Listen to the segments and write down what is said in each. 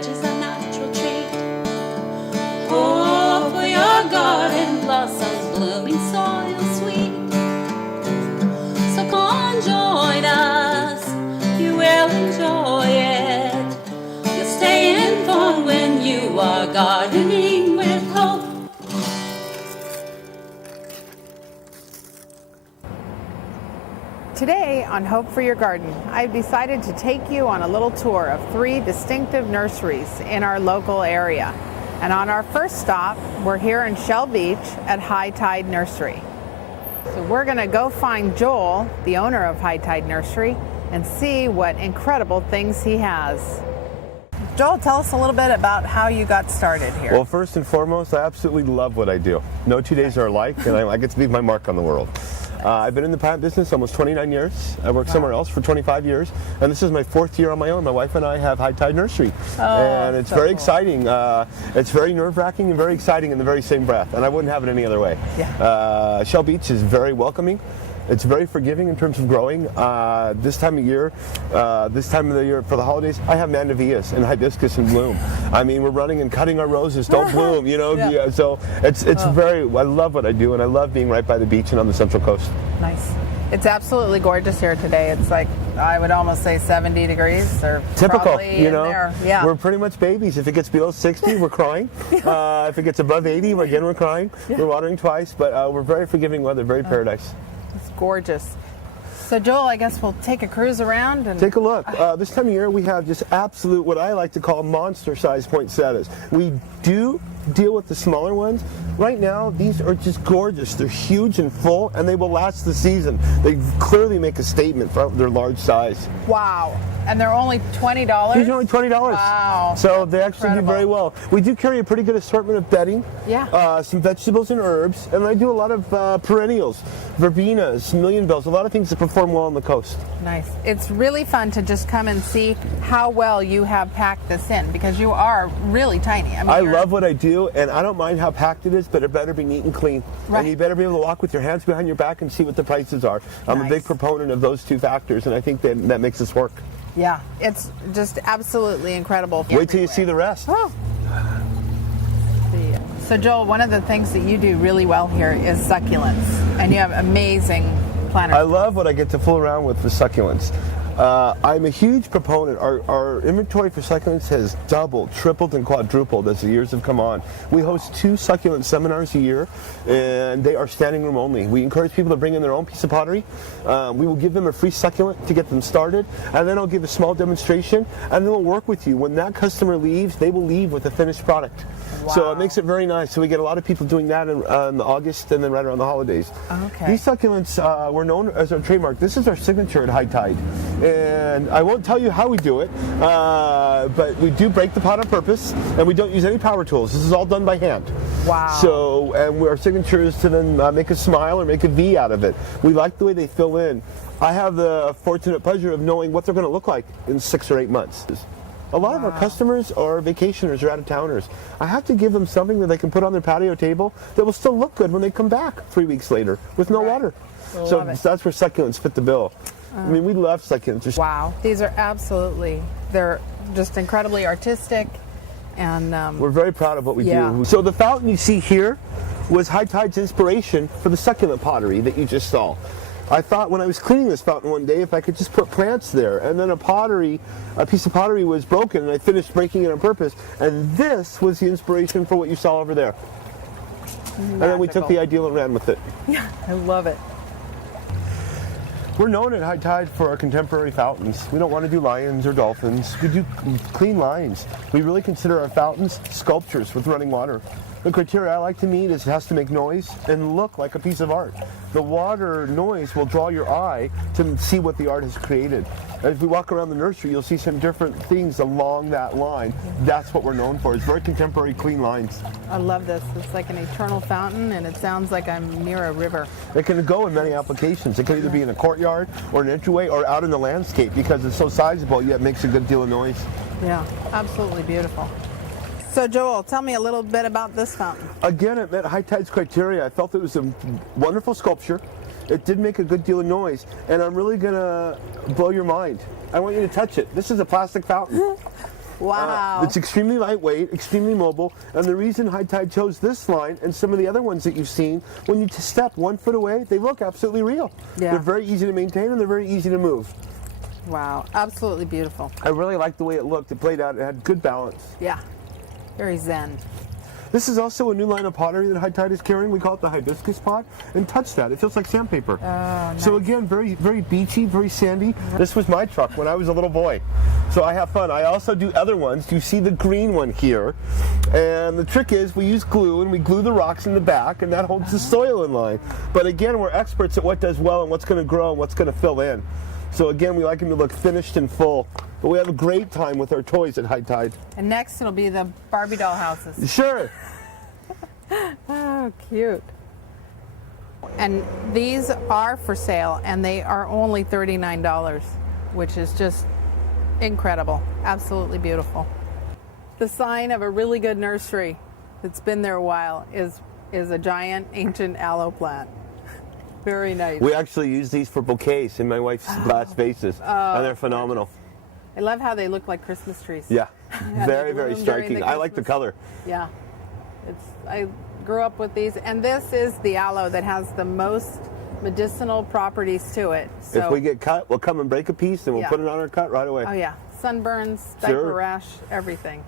veg is a natural treat. Hope for your garden blossoms, blooming soil sweet. So come join us, you will enjoy it. You'll stay informed when you are gardening with hope. Today on Hope for Your Garden, I've decided to take you on a little tour of 3 distinctive nurseries in our local area. And on our first stop, we're here in Shell Beach at High Tide Nursery. So we're going to go find Joel, the owner of High Tide Nursery, and see what incredible things he has. Joel, tell us a little bit about how you got started here. Well, first and foremost, I absolutely love what I do. No 2 days are alike, and I get to leave my mark on the world. I've been in the plant business almost 29 years. I worked somewhere else for 25 years, and this is my 4th year on my own. My wife and I have High Tide Nursery, and it's very exciting. It's very nerve-wracking and very exciting in the very same breath, and I wouldn't have it any other way. Yeah. Shell Beach is very welcoming. It's very forgiving in terms of growing. This time of the year for the holidays, I have mandevillas and hibiscus in bloom. I mean, we're running and cutting our roses, don't bloom, you know. Yeah. So it's very, I love what I do, and I love being right by the beach and on the Central Coast. Nice. It's absolutely gorgeous here today. It's like, I would almost say 70 degrees or typical, you know. There. Yeah. We're pretty much babies. If it gets below 60, we're crying. If it gets above 80, we're crying. Yeah. We're watering twice, but we're very forgiving weather, very paradise. It's gorgeous. So Joel, I guess we'll take a cruise around and take a look. This time of year we have just absolute, what I like to call monster-sized poinsettias. We do deal with the smaller ones. Right now, these are just gorgeous. They're huge and full, and they will last the season. They clearly make a statement for their large size. Wow. And they're only $20? These are only $20. Wow. So they actually do very well. We do carry a pretty good assortment of bedding. Yeah. Some vegetables and herbs. And I do a lot of perennials, verbenas, millionbells, a lot of things that perform well on the coast. Nice. It's really fun to just come and see how well you have packed this in, because you are really tiny. I mean, I love what I do, and I don't mind how packed it is, but it better be neat and clean. Right. And you better be able to walk with your hands behind your back and see what the prices are. I'm a big proponent of those 2 factors, and I think that makes us work. Yeah, it's just absolutely incredible. Wait till you see the rest. Oh. So Joel, one of the things that you do really well here is succulents, and you have amazing planters. I love what I get to fool around with succulents. I'm a huge proponent. Our inventory for succulents has doubled, tripled, and quadrupled as the years have come on. We host 2 succulent seminars a year, and they are standing room only. We encourage people to bring in their own piece of pottery. We will give them a free succulent to get them started, and then I'll give a small demonstration, and then we'll work with you. When that customer leaves, they will leave with a finished product. Wow. So it makes it very nice. So we get a lot of people doing that in August and then right around the holidays. Okay. These succulents were known as our trademark. This is our signature at High Tide. And I won't tell you how we do it, but we do break the pot on purpose, and we don't use any power tools. This is all done by hand. Wow. So, and our signature is to then make a smile or make a V out of it. We like the way they fill in. I have the fortunate pleasure of knowing what they're going to look like in 6 or 8 months. A lot of our customers are vacationers or out-of-towners. I have to give them something that they can put on their patio table that will still look good when they come back 3 weeks later with no water. So that's where succulents fit the bill. I mean, we love succulents. Wow, these are absolutely, they're just incredibly artistic, and we're very proud of what we do. So the fountain you see here was High Tide's inspiration for the succulent pottery that you just saw. I thought when I was cleaning this fountain one day if I could just put plants there, and then a piece of pottery was broken, and I finished breaking it on purpose, and this was the inspiration for what you saw over there. Magical. And then we took the ideal and ran with it. Yeah, I love it. We're known at High Tide for our contemporary fountains. We don't want to do lions or dolphins. We do clean lines. We really consider our fountains sculptures with running water. The criteria I like to meet is it has to make noise and look like a piece of art. The water noise will draw your eye to see what the art has created. As we walk around the nursery, you'll see some different things along that line. That's what we're known for. It's very contemporary, clean lines. I love this. It's like an eternal fountain, and it sounds like I'm near a river. It can go in many applications. It can either be in a courtyard or an entryway or out in the landscape because it's so sizable, yet makes a good deal of noise. Yeah, absolutely beautiful. So Joel, tell me a little bit about this fountain. Again, it met High Tide's criteria. I felt it was a wonderful sculpture. It did make a good deal of noise, and I'm really gonna blow your mind. I want you to touch it. This is a plastic fountain. Wow. It's extremely lightweight, extremely mobile, and the reason High Tide chose this line and some of the other ones that you've seen, when you step 1 foot away, they look absolutely real. Yeah. They're very easy to maintain and they're very easy to move. Wow, absolutely beautiful. I really liked the way it looked. It played out. It had good balance. Yeah, very zen. This is also a new line of pottery that High Tide is carrying. We call it the hibiscus pot. And touch that. It feels like sandpaper. Oh, nice. So again, very, very beachy, very sandy. This was my truck when I was a little boy. So I have fun. I also do other ones. You see the green one here. And the trick is we use glue and we glue the rocks in the back and that holds the soil in line. But again, we're experts at what does well and what's going to grow and what's going to fill in. So again, we like them to look finished and full. But we have a great time with our toys at High Tide. And next it'll be the Barbie doll houses. Sure. Oh, cute. And these are for sale, and they are only $39, which is just incredible. Absolutely beautiful. The sign of a really good nursery that's been there a while is a giant ancient aloe plant. Very nice. We actually use these for bouquets in my wife's glass vases, and they're phenomenal. I love how they look like Christmas trees. Yeah, And very, they very bloom during striking. the I like the Christmas- color. Yeah, I grew up with these, and this is the aloe that has the most medicinal properties to it. So, If we get cut, we'll come and break a piece and we'll Yeah. put it on our cut right away. oh yeah, sunburns, diaper Sure. rash, everything.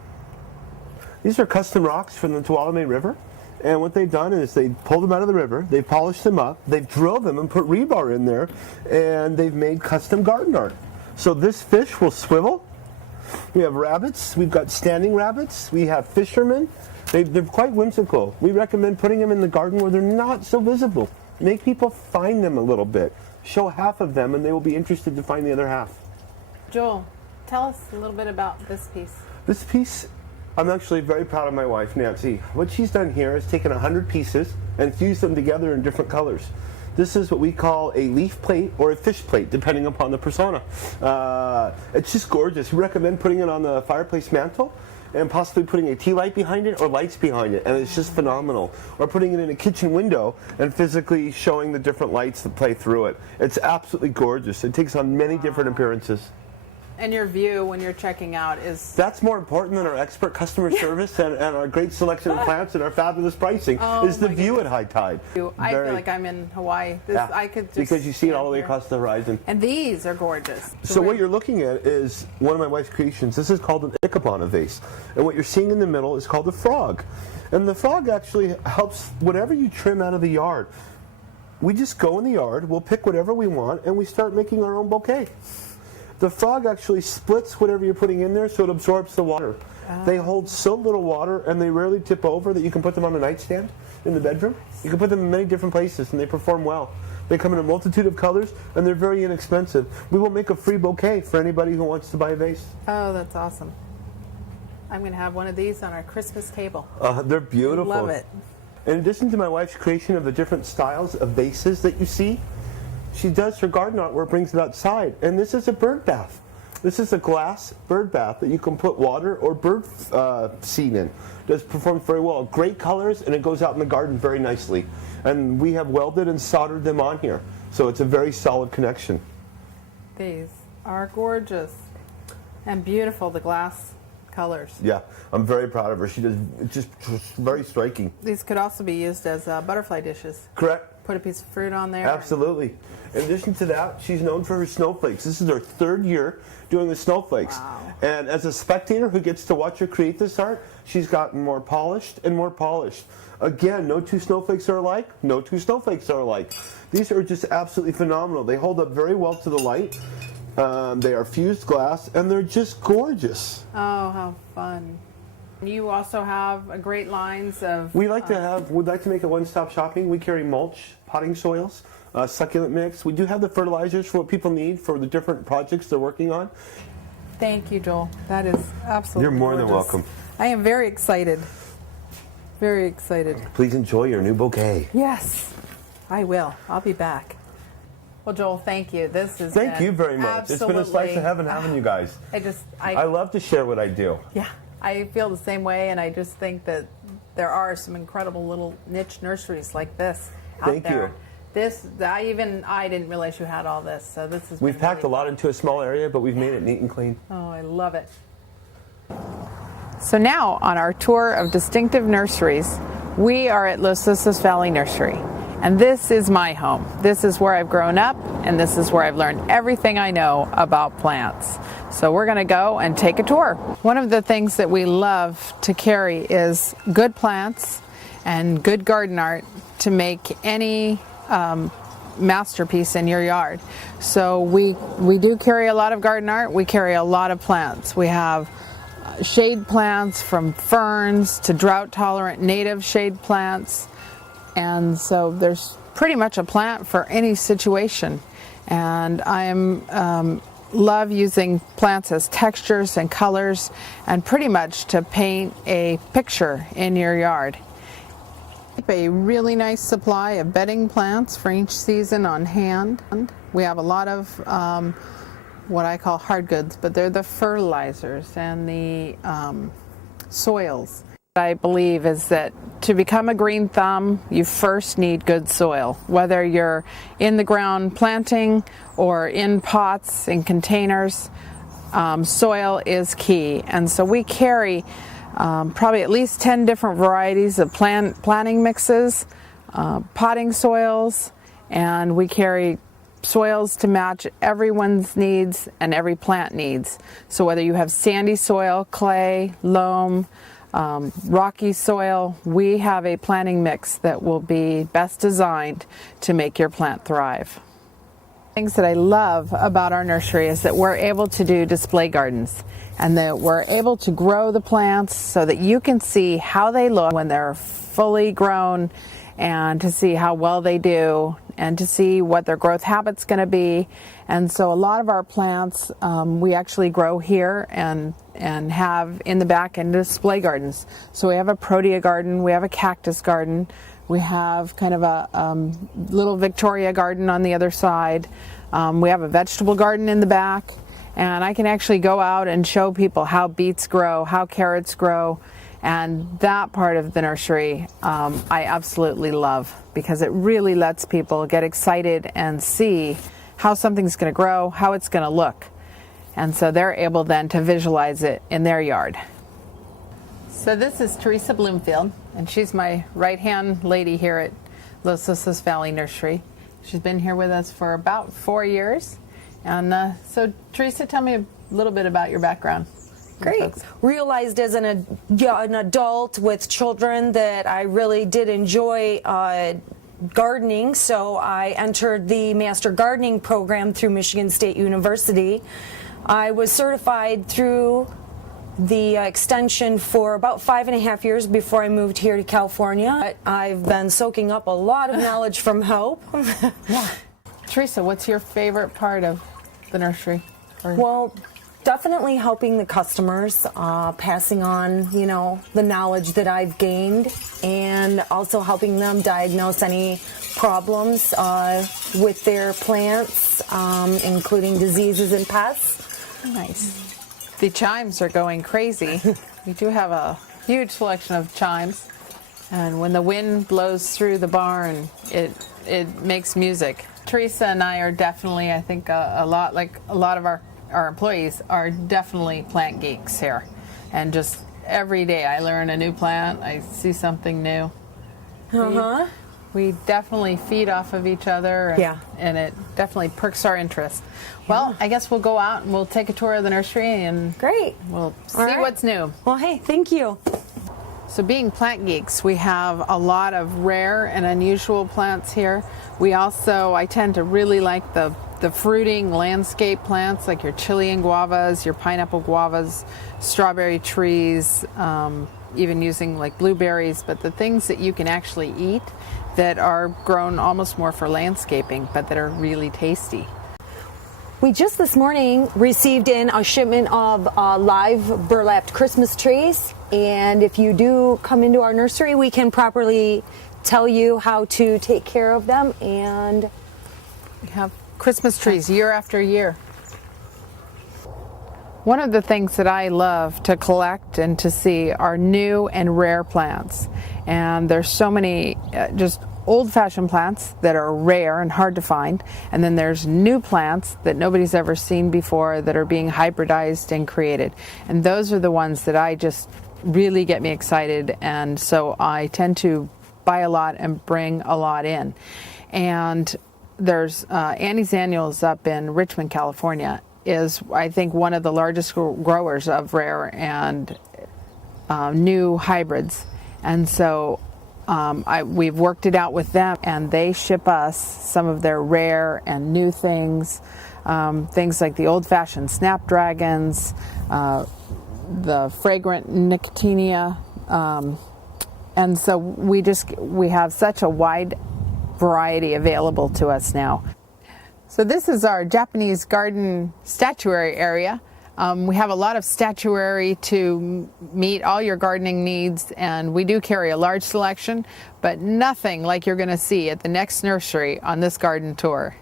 These are custom rocks from the Tuolumne River. And what they've done is they pulled them out of the river, they've polished them up, they've drilled them and put rebar in there, and they've made custom garden art. So this fish will swivel. We have rabbits, we've got standing rabbits, we have fishermen. They're quite whimsical. We recommend putting them in the garden where they're not so visible. Make people find them a little bit. Show half of them and they will be interested to find the other half. Joel, tell us a little bit about this piece. This piece, I'm actually very proud of my wife, Nancy. What she's done here is taken 100 pieces and fused them together in different colors. This is what we call a leaf plate or a fish plate, depending upon the persona. It's just gorgeous. We recommend putting it on the fireplace mantle and possibly putting a tea light behind it or lights behind it, and it's just phenomenal. Or putting it in a kitchen window and physically showing the different lights that play through it. It's absolutely gorgeous. It takes on many different appearances. And your view when you're checking out is... That's more important than our expert customer service and our great selection of plants and our fabulous pricing is the view at High Tide. I feel like I'm in Hawaii. Yeah, I could just because you see it all the way stand across the horizon. here. And these are gorgeous. So what you're looking at is one of my wife's creations. This is called an ikebana vase. And what you're seeing in the middle is called a frog. And the frog actually helps whatever you trim out of the yard. We just go in the yard, we'll pick whatever we want, and we start making our own bouquet. The frog actually splits whatever you're putting in there so it absorbs the water. They hold so little water and they rarely tip over that you can put them on the nightstand in the bedroom. You can put them in many different places and they perform well. They come in a multitude of colors and they're very inexpensive. We will make a free bouquet for anybody who wants to buy a vase. Oh, that's awesome. I'm going to have one of these on our Christmas table. They're beautiful. Love it. In addition to my wife's creation of the different styles of vases that you see, she does her garden art where it brings it outside. And this is a bird bath. This is a glass bird bath that you can put water or bird seed in. Does performs very well. Great colors, and it goes out in the garden very nicely. And we have welded and soldered them on here. So it's a very solid connection. These are gorgeous and beautiful, the glass colors. Yeah, I'm very proud of her. She does, it's just very striking. These could also be used as butterfly dishes. Correct. Put a piece of fruit on there. Absolutely. In addition to that, she's known for her snowflakes. This is her third year doing the snowflakes. Wow. And as a spectator who gets to watch her create this art, she's gotten more polished and more polished. Again, no two snowflakes are alike. No two snowflakes are alike. These are just absolutely phenomenal. They hold up very well to the light. They are fused glass, and they're just gorgeous. Oh, how fun. You also have great lines of... We'd like to make a one-stop shopping. We carry mulch, potting soils, succulent mix. We do have the fertilizers for what people need for the different projects they're working on. Thank you, Joel. That is absolutely You're more than gorgeous. welcome. I am very excited. Very excited. Please enjoy your new bouquet. Yes, I will. I'll be back. Well, Joel, thank you. Thank you very much. It's been a slice of heaven having you guys. I love to share what I do. Yeah, I feel the same way, and I just think that there are some incredible little niche nurseries like this out Thank there. you. I didn't realize you had all this, so this is. We've packed a lot into a small area, but we've made it neat and clean. Oh, I love it. So now on our tour of distinctive nurseries, we are at Osos Valley Nursery. And this is my home. This is where I've grown up, and this is where I've learned everything I know about plants. So we're going to go and take a tour. One of the things that we love to carry is good plants and good garden art to make any masterpiece in your yard. So we do carry a lot of garden art. We carry a lot of plants. We have shade plants, from ferns to drought-tolerant native shade plants. And so there's pretty much a plant for any situation. And I love using plants as textures and colors, and pretty much to paint a picture in your yard. Keep a really nice supply of bedding plants for each season on hand. We have a lot of what I call hard goods, but they're the fertilizers and the soils. What I believe is that to become a green thumb, you first need good soil. Whether you're in the ground planting or in pots, in containers, soil is key. And so we carry probably at least 10 different varieties of planting mixes, potting soils, and we carry soils to match everyone's needs and every plant needs. So whether you have sandy soil, clay, loam, rocky soil, we have a planting mix that will be best designed to make your plant thrive. Things that I love about our nursery is that we're able to do display gardens, and that we're able to grow the plants so that you can see how they look when they're fully grown, and to see how well they do, and to see what their growth habit's going to be. And so a lot of our plants we actually grow here and have in the back in display gardens. So we have a protea garden, we have a cactus garden, we have kind of a little Victoria garden on the other side. We have a vegetable garden in the back, and I can actually go out and show people how beets grow, how carrots grow. And that part of the nursery I absolutely love, because it really lets people get excited and see how something's going to grow, how it's going to look. And so they're able then to visualize it in their yard. So this is Teresa Bloomfield, and she's my right-hand lady here at Osos Valley Nursery. She's been here with us for about 4 years. And so Teresa, tell me a little bit about your background. Great. Realized as an adult with children that I really did enjoy gardening, so I entered the Master Gardening program through Michigan State University. I was certified through the extension for about 5.5 years before I moved here to California. I've been soaking up a lot of knowledge from Hope. Yeah. Teresa, what's your favorite part of the nursery? Well, definitely helping the customers, passing on, the knowledge that I've gained, and also helping them diagnose any problems with their plants, including diseases and pests. Nice. The chimes are going crazy. We do have a huge selection of chimes, and when the wind blows through the barn, it makes music. Teresa and I are definitely, I think, a lot like a lot of our employees are definitely plant geeks here, and just every day I learn a new plant, I see something new. We definitely feed off of each other, and it definitely perks our interest. Well, I guess we'll go out and we'll take a tour of the nursery, and great, we'll see what's new. Well, hey, thank you. So being plant geeks, we have a lot of rare and unusual plants here. I tend to really like the fruiting landscape plants, like your Chilean guavas, your pineapple guavas, strawberry trees, even using like blueberries, but the things that you can actually eat that are grown almost more for landscaping, but that are really tasty. We just this morning received in a shipment of live burlapped Christmas trees, and if you do come into our nursery, we can properly tell you how to take care of them. And we have Christmas trees year after year. One of the things that I love to collect and to see are new and rare plants. And there's so many just old-fashioned plants that are rare and hard to find. And then there's new plants that nobody's ever seen before that are being hybridized and created. And those are the ones that I just really get me excited, and so I tend to buy a lot and bring a lot in. And there's Annie's Annuals up in Richmond, California, is I think one of the largest growers of rare and new hybrids, and so we've worked it out with them, and they ship us some of their rare and new things, things like the old-fashioned snapdragons, the fragrant nicotiana, and so we have such a wide variety available to us now. So this is our Japanese garden statuary area. We have a lot of statuary to meet all your gardening needs, and we do carry a large selection, but nothing like you're going to see at the next nursery on this garden tour.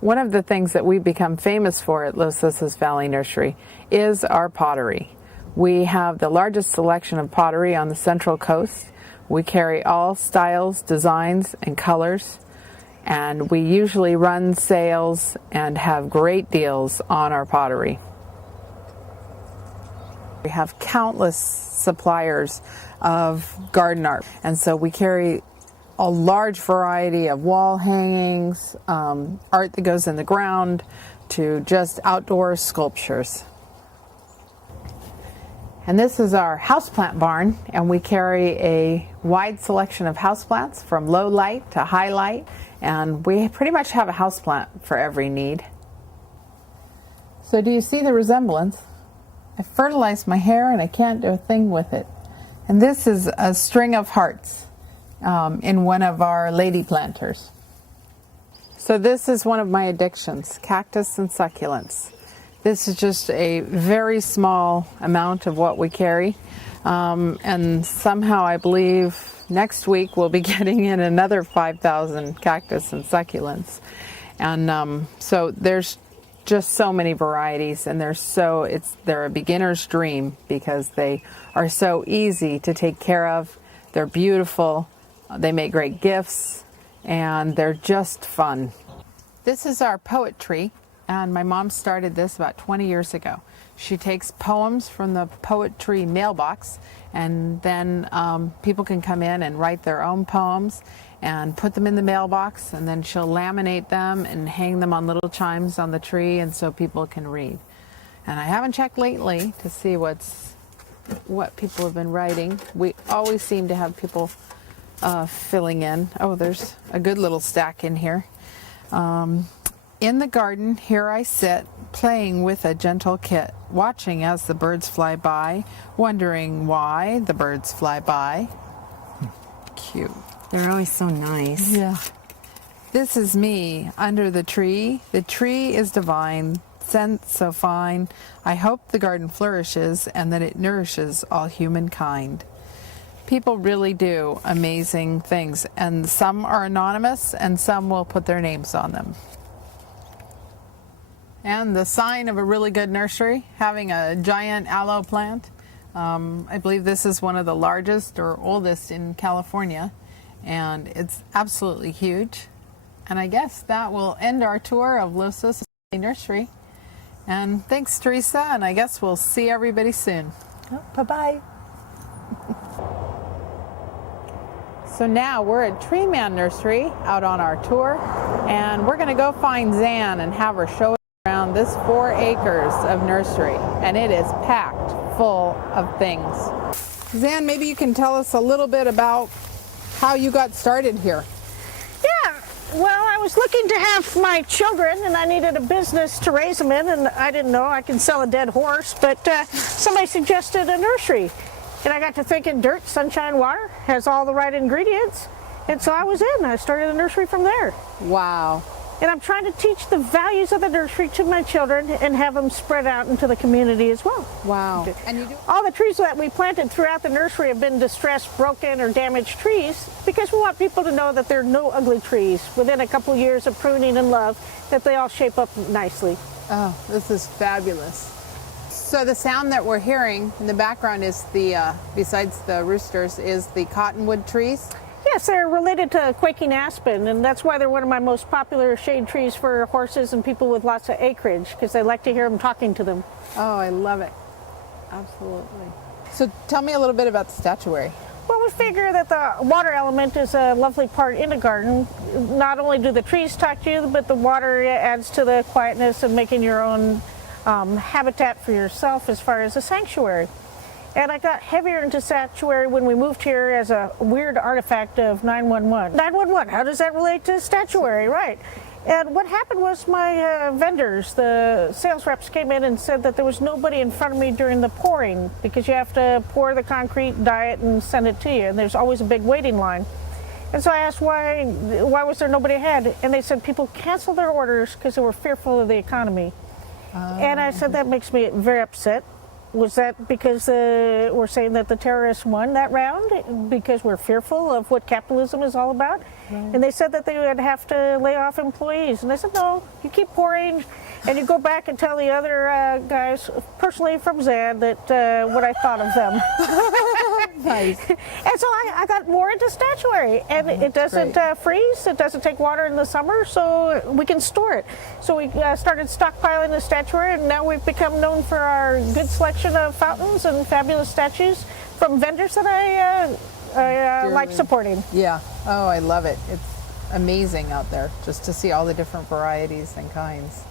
One of the things that we've become famous for at Los Osos Valley Nursery is our pottery. We have the largest selection of pottery on the Central Coast. We carry all styles, designs, and colors, and we usually run sales and have great deals on our pottery. We have countless suppliers of garden art, and so we carry a large variety of wall hangings, art that goes in the ground, to just outdoor sculptures. And this is our houseplant barn, and we carry a wide selection of houseplants from low light to high light, and we pretty much have a houseplant for every need. So do you see the resemblance? I fertilized my hair and I can't do a thing with it. And this is a string of hearts in one of our lady planters. So this is one of my addictions, cactus and succulents. This is just a very small amount of what we carry. And somehow I believe next week we'll be getting in another 5,000 cactus and succulents. And so there's just so many varieties, and they're a beginner's dream because they are so easy to take care of. They're beautiful, they make great gifts, and they're just fun. This is our poet tree, and my mom started this about 20 years ago. She takes poems from the poetry mailbox, and then people can come in and write their own poems and put them in the mailbox, and then she'll laminate them and hang them on little chimes on the tree, and so people can read. And I haven't checked lately to see what people have been writing. We always seem to have people filling in. Oh, there's a good little stack in here. In the garden, here I sit, playing with a gentle kit, watching as the birds fly by, wondering why the birds fly by. Cute. They're always so nice. Yeah. This is me under the tree. The tree is divine, scent so fine. I hope the garden flourishes and that it nourishes all humankind. People really do amazing things, and some are anonymous and some will put their names on them. And the sign of a really good nursery, having a giant aloe plant. I believe this is one of the largest or oldest in California, and it's absolutely huge. And I guess that will end our tour of Los Osos Nursery. And thanks, Teresa, and I guess we'll see everybody soon. Oh, bye-bye. So now we're at Tree Man Nursery out on our tour, and we're going to go find Zan and have her show us around this 4 acres of nursery, and it is packed full of things. Zan, maybe you can tell us a little bit about how you got started here. Yeah, well, I was looking to have my children, and I needed a business to raise them in, and I didn't know I could sell a dead horse, but somebody suggested a nursery. And I got to thinking dirt, sunshine, water has all the right ingredients. And so I was in. I started the nursery from there. Wow. And I'm trying to teach the values of the nursery to my children and have them spread out into the community as well. Wow. And you do all the trees that we planted throughout the nursery have been distressed, broken, or damaged trees because we want people to know that there are no ugly trees. Within a couple years of pruning and love, that they all shape up nicely. Oh, this is fabulous. So the sound that we're hearing in the background is the, besides the roosters, is the cottonwood trees? Yes, they're related to quaking aspen, and that's why they're one of my most popular shade trees for horses and people with lots of acreage, because they like to hear them talking to them. Oh, I love it. Absolutely. So tell me a little bit about the statuary. Well, we figure that the water element is a lovely part in a garden. Not only do the trees talk to you, but the water adds to the quietness of making your own habitat for yourself as far as a sanctuary. And I got heavier into statuary when we moved here as a weird artifact of 911. 911, how does that relate to statuary, right? And what happened was my vendors, the sales reps, came in and said that there was nobody in front of me during the pouring because you have to pour the concrete, dye it, and send it to you. And there's always a big waiting line. And so I asked why was there nobody ahead? And they said people canceled their orders because they were fearful of the economy. And I said that makes me very upset. Was that because we're saying that the terrorists won that round because we're fearful of what capitalism is all about? Right. And they said that they would have to lay off employees. And I said, no, you keep pouring and you go back and tell the other guys, personally from Zan, that what I thought of them. Nice. And so I got more into statuary. And it doesn't freeze. It doesn't take water in the summer, so we can store it. So we started stockpiling the statuary, and now we've become known for our good selection of fountains and fabulous statues from vendors that I like supporting. Yeah. Oh, I love it. It's amazing out there just to see all the different varieties and kinds.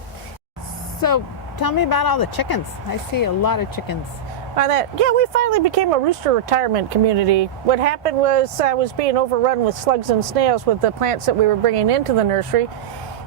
So tell me about all the chickens. I see a lot of chickens. We finally became a rooster retirement community. What happened was I was being overrun with slugs and snails with the plants that we were bringing into the nursery.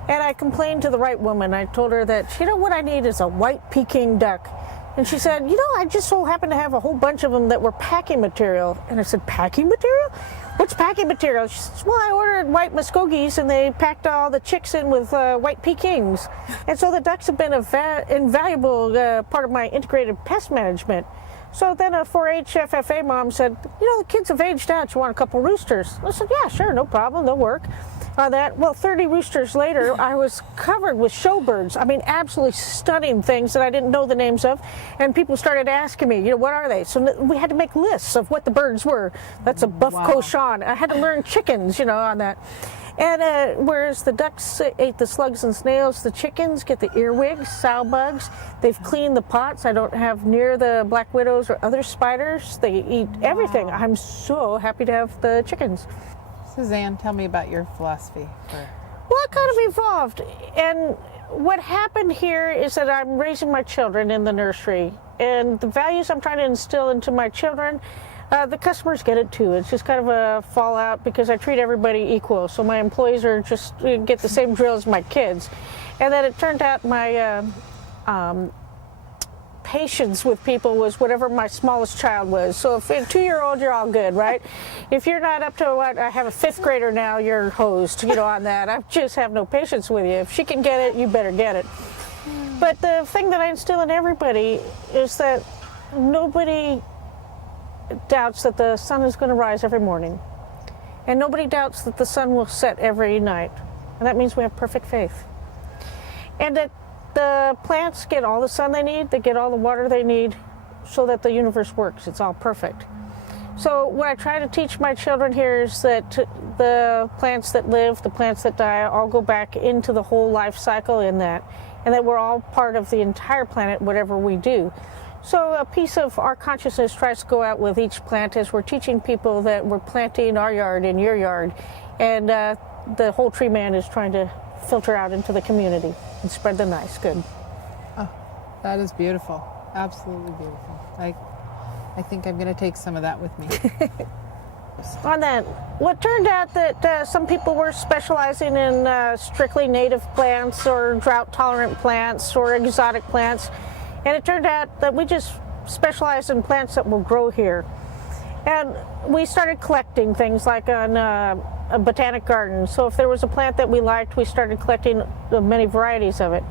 And I complained to the right woman. I told her that, what I need is a white Peking duck. And she said, I just so happen to have a whole bunch of them that were packing material. And I said, packing material? What's packing material? She says, well, I ordered white Muskogees and they packed all the chicks in with white Pekings. And so the ducks have been an invaluable part of my integrated pest management. So then a 4-H FFA mom said, the kids have aged out. You want a couple roosters? I said, yeah, sure, no problem, they'll work. Well, 30 roosters later, I was covered with showbirds. I mean, absolutely stunning things that I didn't know the names of. And people started asking me, what are they? So we had to make lists of what the birds were. That's a buff cochon. I had to learn chickens, on that. And whereas the ducks ate the slugs and snails, the chickens get the earwigs, sow bugs. They've cleaned the pots. I don't have near the black widows or other spiders. They eat everything. I'm so happy to have the chickens. Suzanne, tell me about your philosophy. Well, it kind of evolved. And what happened here is that I'm raising my children in the nursery. And the values I'm trying to instill into my children, the customers get it too. It's just kind of a fallout because I treat everybody equal. So my employees are just get the same drill as my kids. And then it turned out my patience with people was whatever my smallest child was. So if you're a 2-year-old, you're all good, right? If you're not up to what I have a 5th grader now, you're hosed, on that. I just have no patience with you. If she can get it, you better get it. But the thing that I instill in everybody is that nobody doubts that the sun is going to rise every morning. And nobody doubts that the sun will set every night. And that means we have perfect faith. And that the plants get all the sun they need, they get all the water they need, so that the universe works. It's all perfect. So what I try to teach my children here is that the plants that live, the plants that die, all go back into the whole life cycle in that, and that we're all part of the entire planet, whatever we do. So a piece of our consciousness tries to go out with each plant as we're teaching people that we're planting our yard in your yard, and the whole tree man is trying to filter out into the community and spread the nice good. Oh, that is beautiful. Absolutely beautiful. I think I'm going to take some of that with me. On that, what turned out that some people were specializing in strictly native plants or drought-tolerant plants or exotic plants, and it turned out that we just specialized in plants that will grow here. And we started collecting things like on a botanic garden. So if there was a plant that we liked, we started collecting many varieties of it.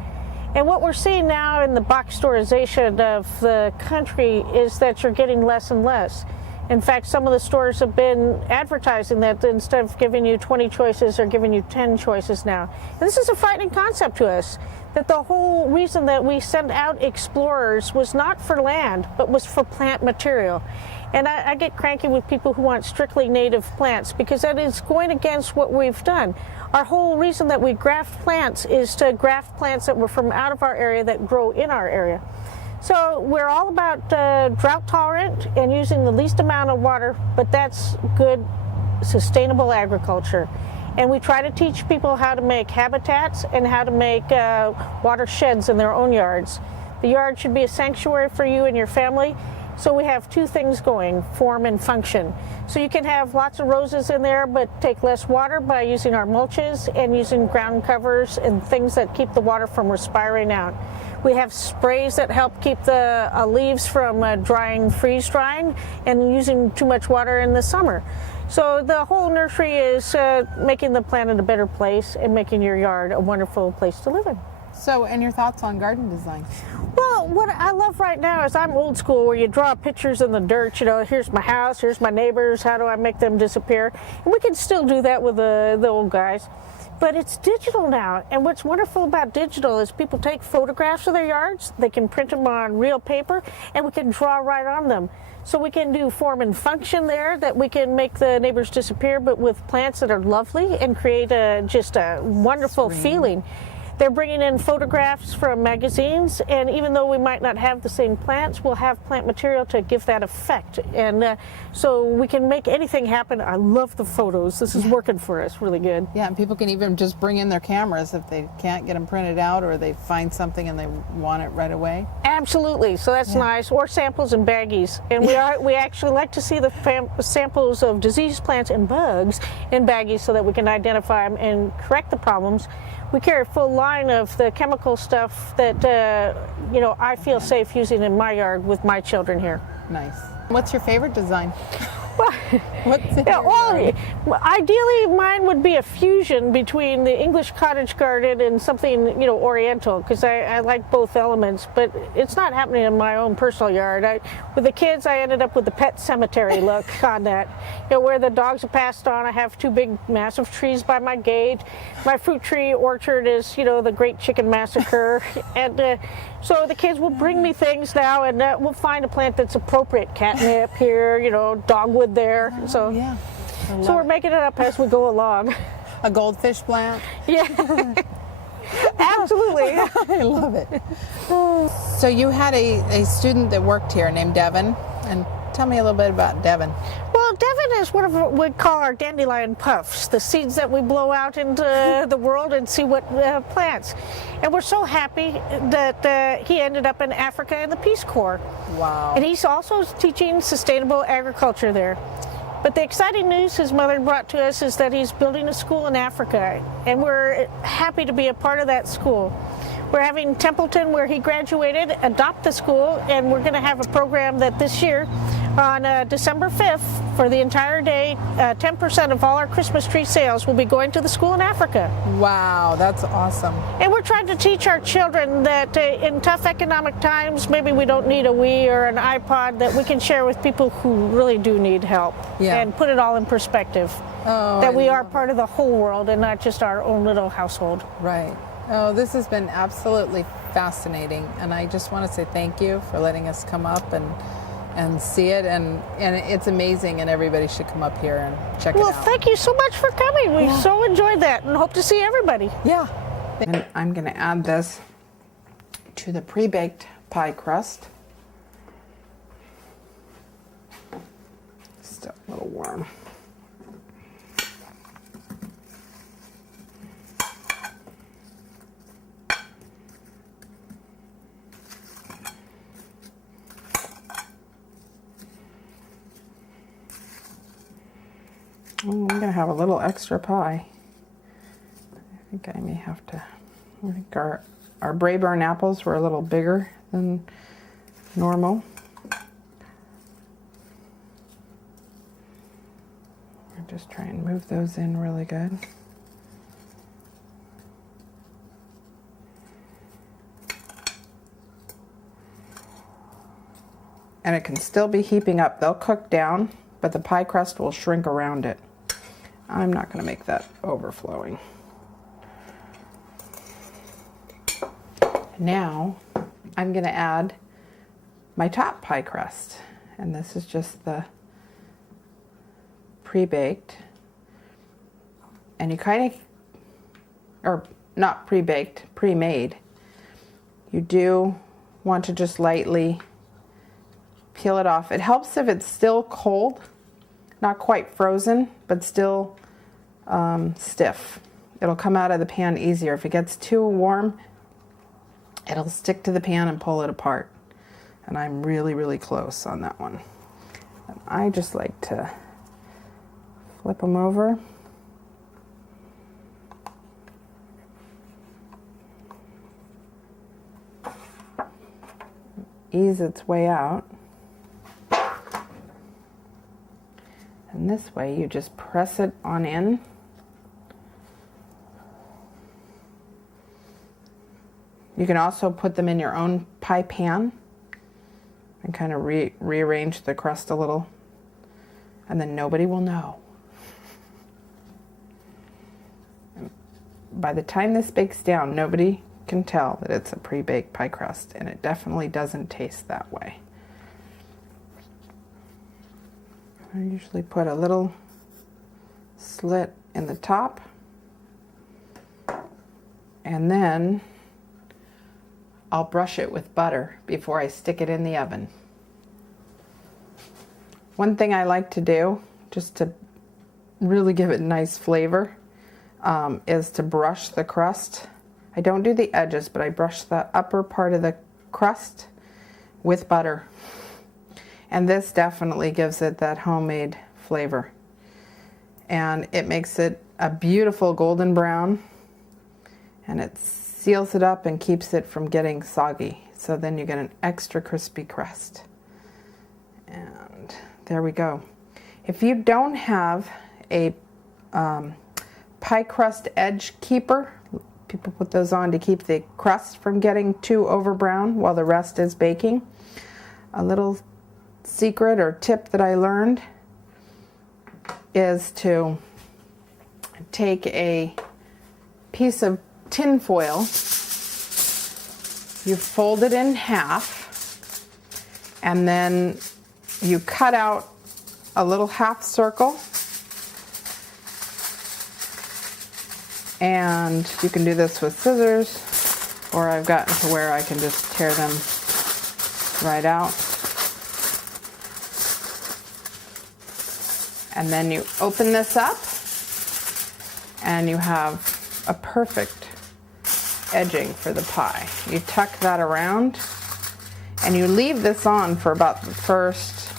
And what we're seeing now in the box storization of the country is that you're getting less and less. In fact, some of the stores have been advertising that instead of giving you 20 choices, they're giving you 10 choices now. And this is a frightening concept to us, that the whole reason that we send out explorers was not for land, but was for plant material. And I get cranky with people who want strictly native plants because that is going against what we've done. Our whole reason that we graft plants is to graft plants that were from out of our area that grow in our area. So we're all about drought tolerant and using the least amount of water, but that's good, sustainable agriculture. And we try to teach people how to make habitats and how to make watersheds in their own yards. The yard should be a sanctuary for you and your family. So we have two things going, form and function. So you can have lots of roses in there, but take less water by using our mulches and using ground covers and things that keep the water from respiring out. We have sprays that help keep the leaves from freeze drying and using too much water in the summer. So the whole nursery is making the planet a better place and making your yard a wonderful place to live in. So, and your thoughts on garden design? Well, what I love right now is I'm old school where you draw pictures in the dirt, you know, here's my house, here's my neighbors, how do I make them disappear? And we can still do that with the old guys. But it's digital now, and what's wonderful about digital is people take photographs of their yards, they can print them on real paper, and we can draw right on them. So we can do form and function there, that we can make the neighbors disappear, but with plants that are lovely and create just a wonderful feeling. They're bringing in photographs from magazines, and even though we might not have the same plants, we'll have plant material to give that effect. And so we can make anything happen. I love the photos. This is working for us really good. Yeah, and people can even just bring in their cameras if they can't get them printed out or they find something and they want it right away. Absolutely, so that's nice. Or samples in baggies. And we actually like to see the samples of diseased plants and bugs in baggies so that we can identify them and correct the problems. We carry a full line of the chemical stuff that I feel safe using in my yard with my children here. Nice. What's your favorite design? Ideally, mine would be a fusion between the English cottage garden and something, oriental, because I like both elements, but it's not happening in my own personal yard. With the kids, I ended up with the pet cemetery look on that, where the dogs are passed on. I have two big, massive trees by my gate. My fruit tree orchard is, the Great Chicken Massacre, and so the kids will bring me things now, and we'll find a plant that's appropriate. Catnip here, dogwood there. So we're making it up as we go along. A goldfish plant? Yeah. Absolutely. I love it. So you had a student that worked here named Devin, and tell me a little bit about Devin. Well, Devin is one of what we call our dandelion puffs, the seeds that we blow out into the world and see what plants. And we're so happy that he ended up in Africa in the Peace Corps. Wow. And he's also teaching sustainable agriculture there. But the exciting news his mother brought to us is that he's building a school in Africa, and we're happy to be a part of that school. We're having Templeton, where he graduated, adopt the school, and we're going to have a program that this year, on December 5th, for the entire day, 10% of all our Christmas tree sales will be going to the school in Africa. Wow, that's awesome. And we're trying to teach our children that in tough economic times, maybe we don't need a Wii or an iPod, that we can share with people who really do need help, and put it all in perspective. That we are part of the whole world and not just our own little household. Right. Oh, this has been absolutely fascinating, and I just want to say thank you for letting us come up and see it, and it's amazing, and everybody should come up here and check it out. Well, thank you so much for coming. We so enjoyed that, and hope to see everybody. Yeah. And I'm going to add this to the pre-baked pie crust. Still a little warm. I'm going to have a little extra pie. I think I may have to. I think our Braeburn apples were a little bigger than normal. I'll just try and move those in really good. And it can still be heaping up. They'll cook down, but the pie crust will shrink around it. I'm not going to make that overflowing. Now I'm going to add my top pie crust, and this is just the pre-baked, and you kind of, or not pre-baked, pre-made. You do want to just lightly peel it off. It helps if it's still cold, not quite frozen, but still stiff. It'll come out of the pan easier. If it gets too warm, it'll stick to the pan and pull it apart. And I'm really, really close on that one. And I just like to flip them over. Ease its way out. And this way you just press it on in. You can also put them in your own pie pan and kind of rearrange the crust a little, and then nobody will know. By the time this bakes down, nobody can tell that it's a pre-baked pie crust, and it definitely doesn't taste that way. I usually put a little slit in the top, and then I'll brush it with butter before I stick it in the oven. One thing I like to do, just to really give it nice flavor, is to brush the crust. I don't do the edges, but I brush the upper part of the crust with butter. And this definitely gives it that homemade flavor. And it makes it a beautiful golden brown, and it seals it up and keeps it from getting soggy. So then you get an extra crispy crust. And there we go. If you don't have a pie crust edge keeper, people put those on to keep the crust from getting too over brown while the rest is baking. A little secret or tip that I learned is to take a piece of tin foil, you fold it in half, and then you cut out a little half circle, and you can do this with scissors, or I've gotten to where I can just tear them right out. And then you open this up, and you have a perfect edging for the pie. You tuck that around, and you leave this on for about the first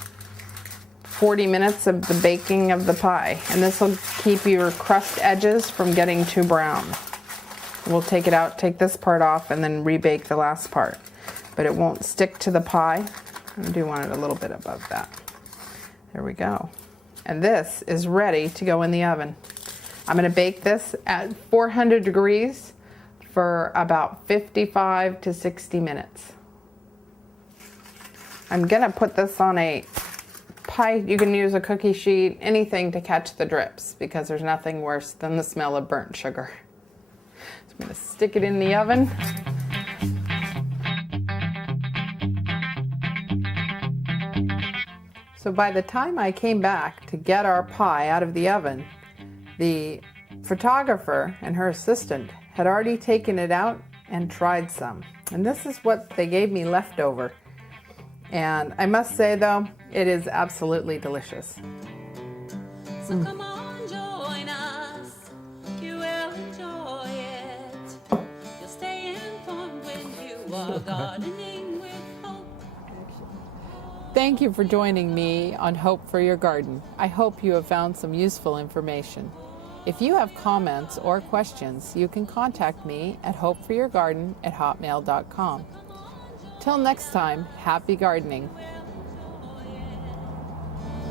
40 minutes of the baking of the pie, and this will keep your crust edges from getting too brown. We'll take it out, take this part off, and then rebake the last part, but it won't stick to the pie. I do want it a little bit above that. There we go. And this is ready to go in the oven. I'm going to bake this at 400 degrees for about 55 to 60 minutes. I'm going to put this on a pie. You can use a cookie sheet, anything to catch the drips, because there's nothing worse than the smell of burnt sugar. So I'm going to stick it in the oven. So by the time I came back to get our pie out of the oven, the photographer and her assistant had already taken it out and tried some. And this is what they gave me left over. And I must say though, it is absolutely delicious. So come on, join us. You will enjoy it. You'll stay informed when you are gardening with hope. Thank you for joining me on Hope for Your Garden. I hope you have found some useful information. If you have comments or questions, you can contact me at hopeforyourgarden@hotmail.com. Till next time, happy gardening.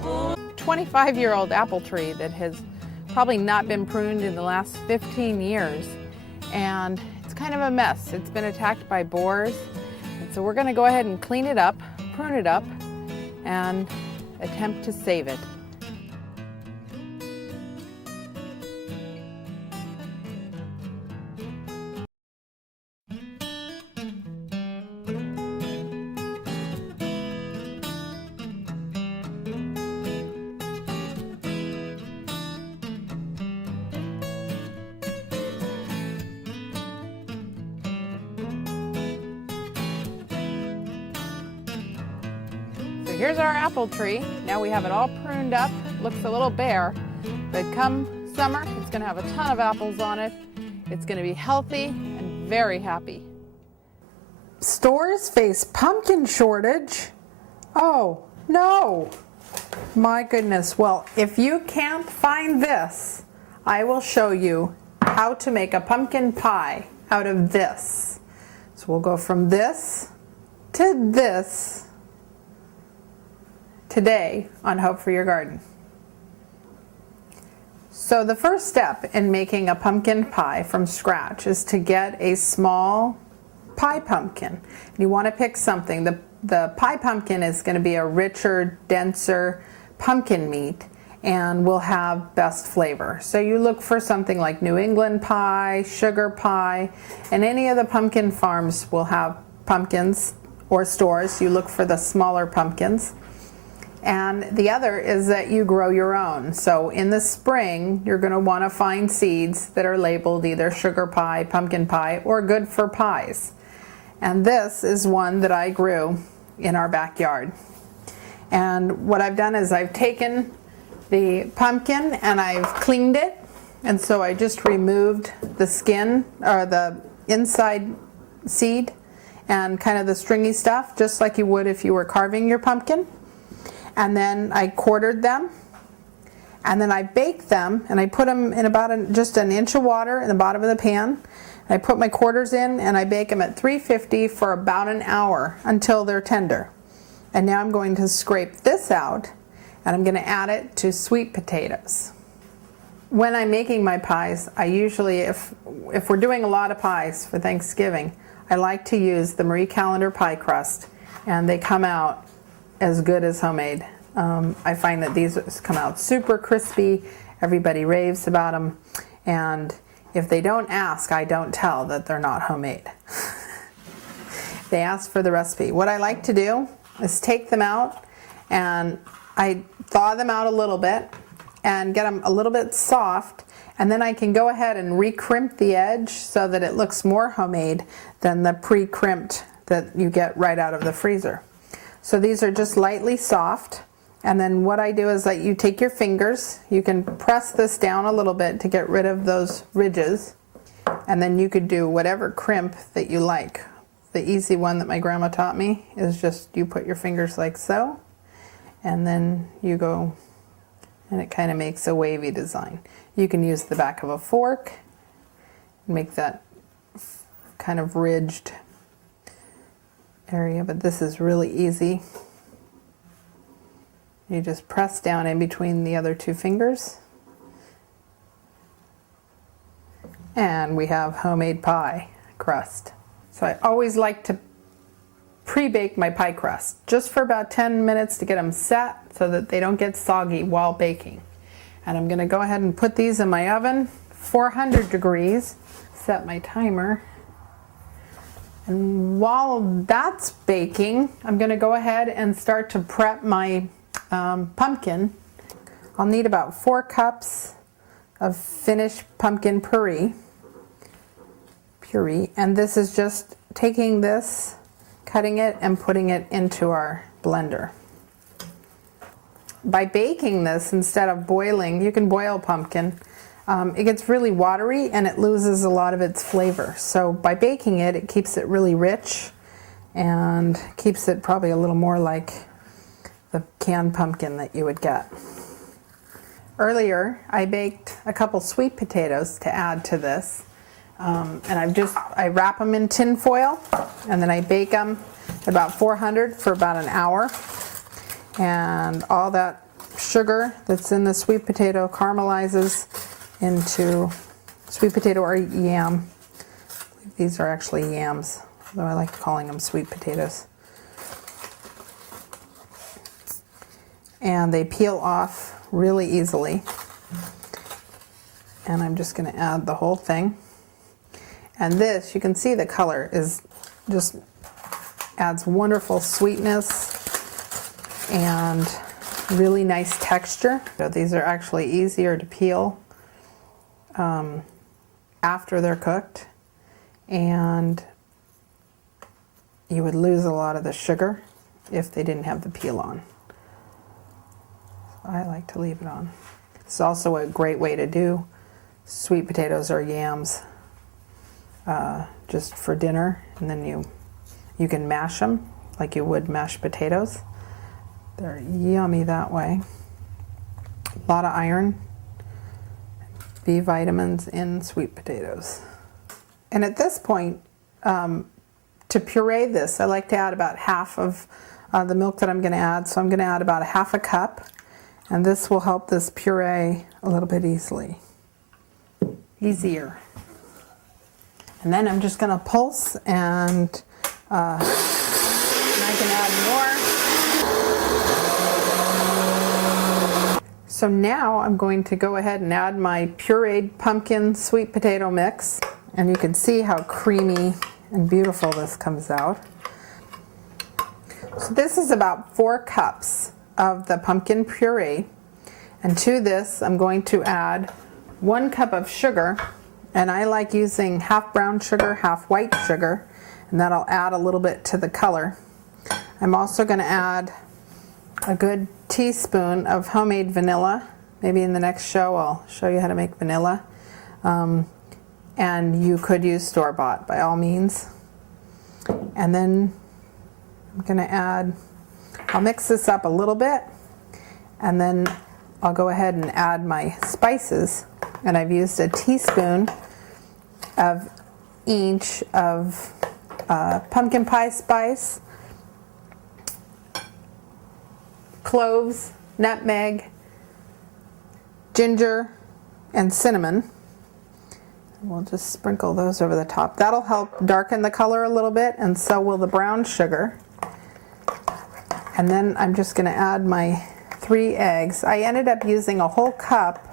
25-year-old apple tree that has probably not been pruned in the last 15 years, and it's kind of a mess. It's been attacked by boars, and so we're going to go ahead and clean it up, prune it up, and attempt to save it. here's our apple tree. Now we have it all pruned up, looks a little bare, but come summer, it's gonna have a ton of apples on it. It's gonna be healthy and very happy. Stores face pumpkin shortage. Oh, no. My goodness. Well, if you can't find this, I will show you how to make a pumpkin pie out of this. So we'll go from this to this today on Hope for Your Garden. So the first step in making a pumpkin pie from scratch is to get a small pie pumpkin. You want to pick something. The pie pumpkin is going to be a richer, denser pumpkin meat and will have best flavor. So you look for something like New England pie, sugar pie, and any of the pumpkin farms will have pumpkins, or stores. You look for the smaller pumpkins. And the other is that you grow your own. So in the spring, you're going to want to find seeds that are labeled either sugar pie, pumpkin pie, or good for pies. And this is one that I grew in our backyard. And what I've done is I've taken the pumpkin and I've cleaned it. And so I just removed the skin, or the inside seed, and kind of the stringy stuff, just like you would if you were carving your pumpkin. And then I quartered them, and then I baked them, and I put them in about just an inch of water in the bottom of the pan. I put my quarters in, and I bake them at 350 for about an hour until they're tender. And now I'm going to scrape this out, and I'm going to add it to sweet potatoes. When I'm making my pies, I usually, if we're doing a lot of pies for Thanksgiving, I like to use the Marie Callender pie crust, and they come out as good as homemade. I find that these come out super crispy. Everybody raves about them, and if they don't ask, I don't tell that they're not homemade. They ask for the recipe. What I like to do is take them out, and I thaw them out a little bit and get them a little bit soft, and then I can go ahead and re-crimp the edge so that it looks more homemade than the pre-crimped that you get right out of the freezer. So these are just lightly soft, and then what I do is that you take your fingers, you can press this down a little bit to get rid of those ridges, and then you could do whatever crimp that you like. The easy one that my grandma taught me is just you put your fingers like so, and then you go, and it kind of makes a wavy design. You can use the back of a fork and make that kind of ridged area, but this is really easy. You just press down in between the other two fingers, and we have homemade pie crust. So I always like to pre-bake my pie crust just for about 10 minutes to get them set so that they don't get soggy while baking. And I'm going to go ahead and put these in my oven, 400 degrees, set my timer. And while that's baking, I'm going to go ahead and start to prep my pumpkin. I'll need about 4 cups of finished pumpkin puree. And this is just taking this, cutting it, and putting it into our blender. By baking this instead of boiling, you can boil pumpkin. It gets really watery and it loses a lot of its flavor. So by baking it, it keeps it really rich and keeps it probably a little more like the canned pumpkin that you would get. Earlier, I baked a couple sweet potatoes to add to this. And I wrap them in tin foil, and then I bake them at about 400 for about an hour. And all that sugar that's in the sweet potato caramelizes into sweet potato or yam. These are actually yams, though I like calling them sweet potatoes. And they peel off really easily. And I'm just going to add the whole thing. And this, you can see the color is just adds wonderful sweetness and really nice texture. So these are actually easier to peel after they're cooked, and you would lose a lot of the sugar if they didn't have the peel on. I like to leave it on. It's also a great way to do sweet potatoes or yams just for dinner, and then you can mash them like you would mashed potatoes. They're yummy that way. A lot of iron, B vitamins in sweet potatoes. And at this point, to puree this, I like to add about half of the milk that I'm going to add. So I'm going to add about a half a cup, and this will help this puree a little bit easier. And then I'm just going to pulse, and I can add more. So now I'm going to go ahead and add my pureed pumpkin sweet potato mix, and you can see how creamy and beautiful this comes out. So this is about 4 cups of the pumpkin puree, and to this I'm going to add 1 cup of sugar, and I like using half brown sugar, half white sugar, and that'll add a little bit to the color. I'm also going to add a good teaspoon of homemade vanilla. Maybe in the next show I'll show you how to make vanilla. And you could use store-bought by all means. And then I'm going to I'll mix this up a little bit, and then I'll go ahead and add my spices. And I've used a teaspoon of each of pumpkin pie spice, cloves, nutmeg, ginger, and cinnamon. We'll just sprinkle those over the top. That'll help darken the color a little bit, and so will the brown sugar. And then I'm just going to add my 3 eggs. I ended up using a whole cup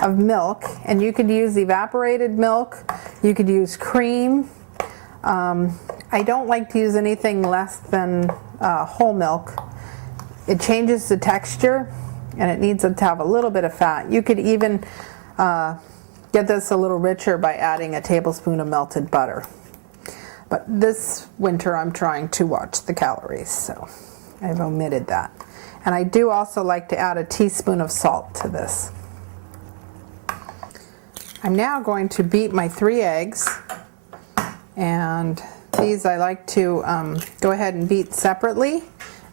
of milk, and you could use evaporated milk, you could use cream. I don't like to use anything less than whole milk. It changes the texture, and it needs to have a little bit of fat. You could even get this a little richer by adding a tablespoon of melted butter. But this winter I'm trying to watch the calories, so I've omitted that. And I do also like to add a teaspoon of salt to this. I'm now going to beat my 3 eggs, and these I like to go ahead and beat separately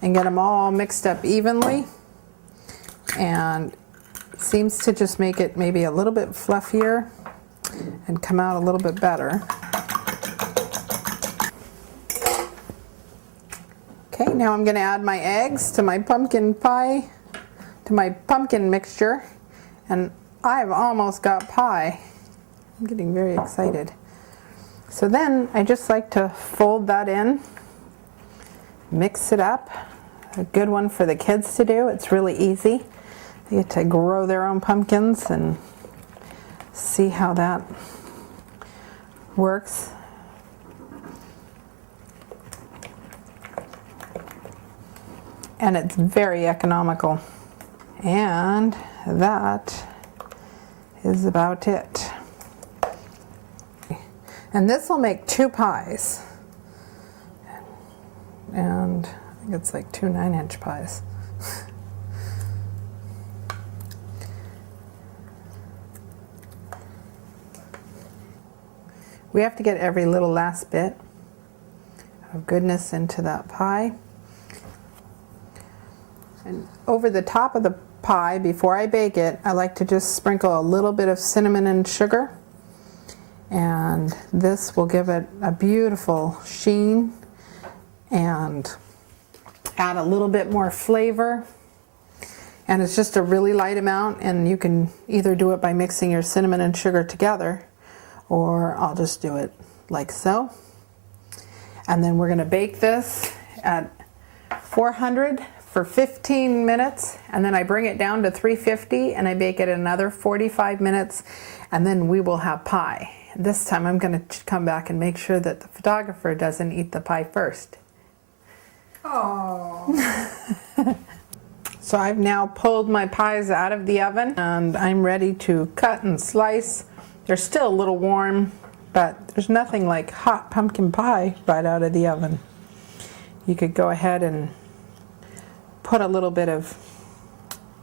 and get them all mixed up evenly, and it seems to just make it maybe a little bit fluffier and come out a little bit better. Okay, now I'm going to add my eggs to my pumpkin pie, to my pumpkin mixture, and I've almost got pie. I'm getting very excited. So then I just like to fold that in, mix it up. A good one for the kids to do. It's really easy. They get to grow their own pumpkins and see how that works. And it's very economical. And that is about it. And this will make 2 pies. And I think it's like 2 9-inch pies. We have to get every little last bit of goodness into that pie. And over the top of the pie, before I bake it, I like to just sprinkle a little bit of cinnamon and sugar. And this will give it a beautiful sheen and add a little bit more flavor. And it's just a really light amount, and you can either do it by mixing your cinnamon and sugar together, or I'll just do it like so. And then we're going to bake this at 400 for 15 minutes, and then I bring it down to 350 and I bake it another 45 minutes, and then we will have pie. This time I'm going to come back and make sure that the photographer doesn't eat the pie first. Oh. So I've now pulled my pies out of the oven, and I'm ready to cut and slice. They're still a little warm, but there's nothing like hot pumpkin pie right out of the oven. You could go ahead and put a little bit of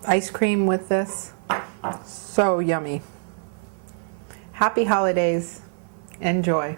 ice cream with this. So yummy. Happy holidays. Enjoy.